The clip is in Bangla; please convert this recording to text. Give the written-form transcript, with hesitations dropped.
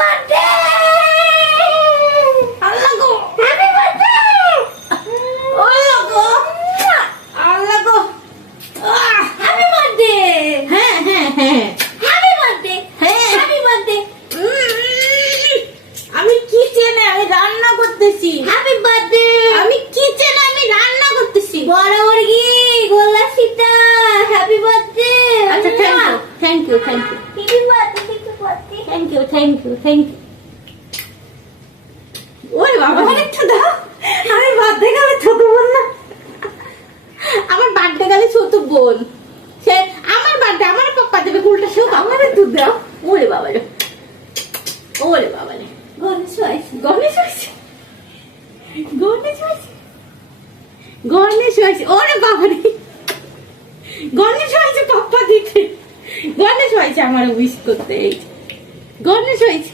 বার্থডে আল্লাহ গো হ্যাপি বার্থডে আল্লাহ গো আল্লাহ গো হ্যাপি বার্থডে হ্যাঁ হ্যাঁ হ্যাঁ হ্যাপি বার্থডে হ্যাঁ হ্যাপি বার্থডে আমি কিচেনে আমি রান্না করতেছি হ্যাপি বার্থডে আমি কিচেনে আমি রান্না করতেছি বড় মুরগি গোলা সীতা হ্যাপি বার্থডে আচ্ছা thank you happy birthday thank you thank you ওরে বাবা একটু দাও আমি বার্থডে গেলে ছোট বোন না আমার বার্থডে গেলে ছোট বোন সে আমার বার্থডে আমার পাপা দেবে উল্টা সব আমার একটু দাও ওরে বাবা রে গণেশ হয়েছে ওরে বাবা রে গণেশ হয়েছে পাপ্পা দিতে গণেশ হয়েছে আমার উইশ করতে গণেশ হয়েছে